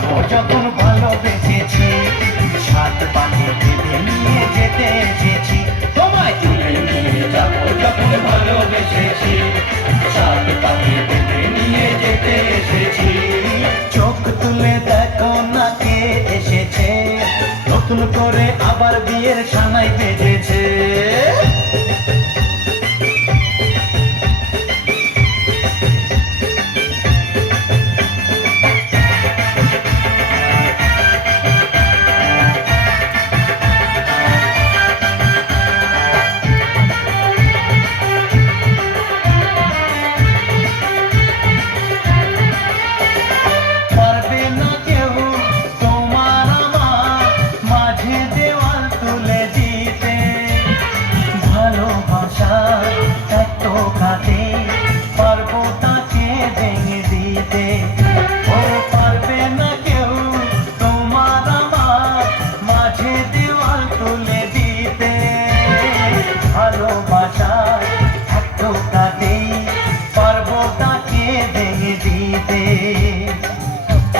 যাবো যখন ভালোবেসেছি, সাত পাকে বেঁধে নিয়ে যেতে এসেছি। তোমায় তুলে নিয়ে যাবো যখন ভালোবেসেছি, সাত পাকে বেঁধে নিয়ে যেতে এসেছি। চোখ তুলে দেখো না কে এসেছে, নতুন করে আবার বিয়ের সানাই বেজেছে।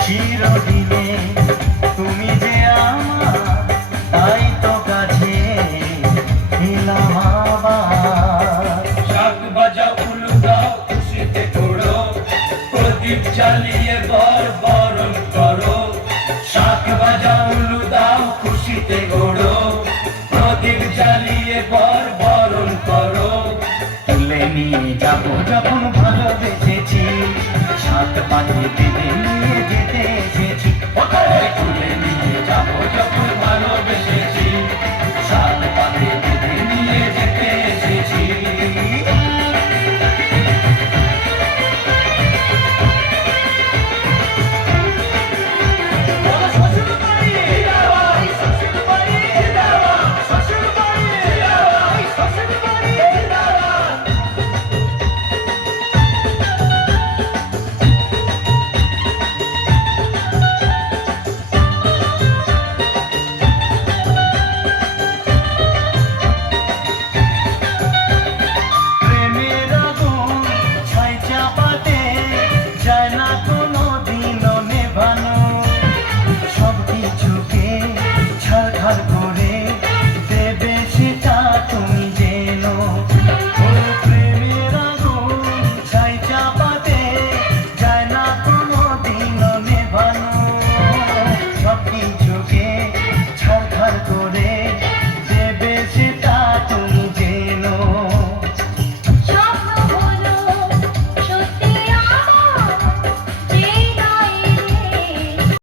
চিরদিনে তুমি যে আমার, তাই তো কাছে এলাম আবার। শাক বাজা উলু দাও খুশিতে ঘোড়ো, প্রদীপ জ্বালিয়ে বরণ করো। শাক বাজা উলু দাও খুশিতে ঘোড়ো, প্রদীপ জ্বালিয়ে বরণ করো। তুলে নিয়ে যাবো যখন ভালোবেসেছি, সাত পাকে বেঁধে